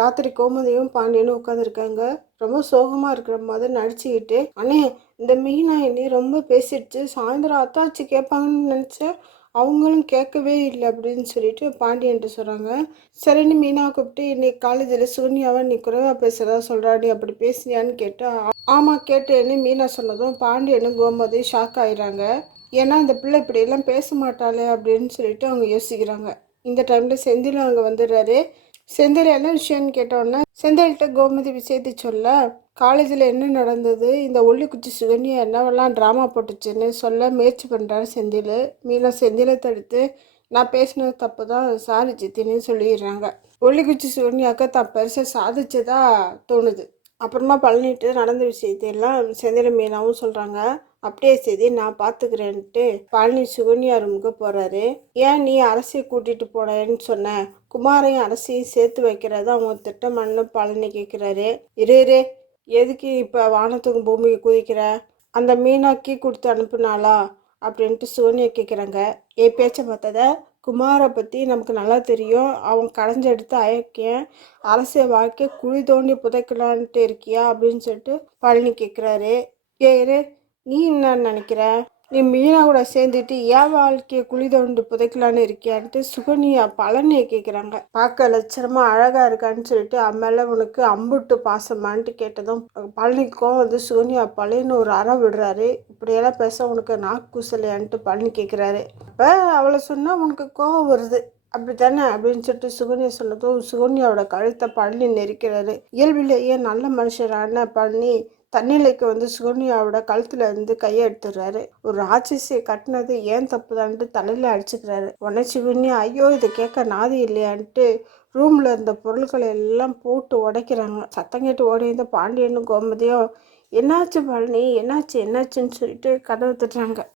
ராத்திரி கோமதியும் பாண்டியனும் உட்காந்துருக்காங்க. ரொம்ப சோகமாக இருக்கிற மாதிரி நடிச்சுக்கிட்டு, அண்ணே இந்த மீனா என்னை ரொம்ப பேசிடுச்சு, சாயந்தரம் அத்தாச்சி கேட்பாங்கன்னு நினச்சேன், அவங்களும் கேட்கவே இல்லை அப்படின்னு சொல்லிட்டு பாண்டியன்ட்டு சொல்கிறாங்க. சரின்னு மீனா கூப்பிட்டு, இன்னைக்கு காலேஜில் சுகன்யாவை நீ குறைவா பேசுகிறதா சொல்கிறா, நீ அப்படி பேசுனியான்னு கேட்டால், ஆமாம் கேட்டேன்னு மீனா சொன்னதும் பாண்டியனும் கோமதியும் ஷாக் ஆயிடுறாங்க. ஏன்னா இந்த பிள்ளை இப்படியெல்லாம் பேச மாட்டாளே அப்படின்னு சொல்லிட்டு அவங்க யோசிக்கிறாங்க. இந்த டைமில் செந்திலும் அங்கே வந்துடுறாரு. செந்தில் என்ன விஷயம்னு கேட்டோன்னே செந்தில்கிட்ட கோமதி விஷயத்தை சொல்ல, காலேஜில் என்ன நடந்தது, இந்த ஒல்லிக்குச்சி சுகன்யா என்னவெல்லாம் ட்ராமா போட்டுச்சுன்னு சொல்ல முயற்சி பண்ணுறாரு செந்தில். மீனா செந்திலை தடுத்து, நான் பேசினது தப்பு தான், சாரி சித்தின்னு சொல்லிடுறாங்க. ஒல்லிக்குச்சி சுகன்யாக்க தான் பெருசாக சாதிச்சதா தோணுது. அப்புறமா பழனிட்டு நடந்த விஷயத்தையெல்லாம் செந்தில் மீனாவும் சொல்கிறாங்க. அப்படியே சரி நான் பார்த்துக்கிறேன்ட்டு பழனி சுகன்யா ரூமுக்கு போகிறாரு. ஏன் நீ அரசியை கூட்டிகிட்டு போனேன்னு சொன்ன, குமாரையும் அரசியையும் சேர்த்து வைக்கிறது அவங்க திட்டமானு பழனி கேட்குறாரு. இரு எதுக்கு இப்போ வானத்துக்கு பூமிக்கு குதிக்கிற, அந்த மீனாக்கி கொடுத்து அனுப்புனாளா அப்படின்ட்டு சுகன்யா கேட்குறாங்க. என் பேச்சை பார்த்தத குமாரை பற்றி நமக்கு நல்லா தெரியும், அவன் கடைஞ்செடுத்து அயக்கேன் அரசிய வாழ்க்கை குழி தோண்டி புதைக்கலான்ட்டு இருக்கியா அப்படின்னு சொல்லிட்டு பழனி கேட்குறாரு. இரு நீ என்ன நினைக்கிற, நீ மீனா கூட சேர்ந்துட்டு ஏன் வாழ்க்கையை குழி தோண்டி புதைக்கலான்னு இருக்கியான்ட்டு சுகன்யா பழனியை கேட்குறாங்க. பார்க்க லட்சணமா அழகா இருக்கான்னு சொல்லிட்டு அம்மேல உனக்கு அம்புட்டு பாசமான்ட்டு கேட்டதும் பழனிக்கும் வந்து சுகன்யா பழையன்னு ஒரு அறம் விடுறாரு. இப்படியெல்லாம் பேச உனக்கு நாக்கு கூசலையான்ட்டு பழனி கேட்குறாரு. அப்போ அவளை சொன்னால் உனக்கு கோவம் வருது அப்படித்தானே அப்படின்னு சொல்லிட்டு சுகன்யா சொன்னதும் சுகன்யாவோட கழுத்தை பழனி நெரிக்கிறாரு. இயல்பிலேயே நல்ல மனுஷரான பழனி தண்ணிலைக்கு வந்து சுகன்யாவோட கழுத்துல இருந்து கையை எடுத்துடுறாரு. ஒரு ராட்சசியை கட்டினது ஏன் தப்புதான்ட்டு தலையில அடிச்சுக்கிறாரு. உடனே சுகன்யா ஐயோ இதை கேட்க நாதி இல்லையான்ட்டு ரூம்ல இருந்த பொருட்களை எல்லாம் போட்டு உடைக்கிறாங்க. சத்தம் கேட்டு ஓடி இருந்த பாண்டியனும் கோமதியும் என்னாச்சு பழனி என்னாச்சுன்னு சொல்லிட்டு கதவை தட்டுறாங்க.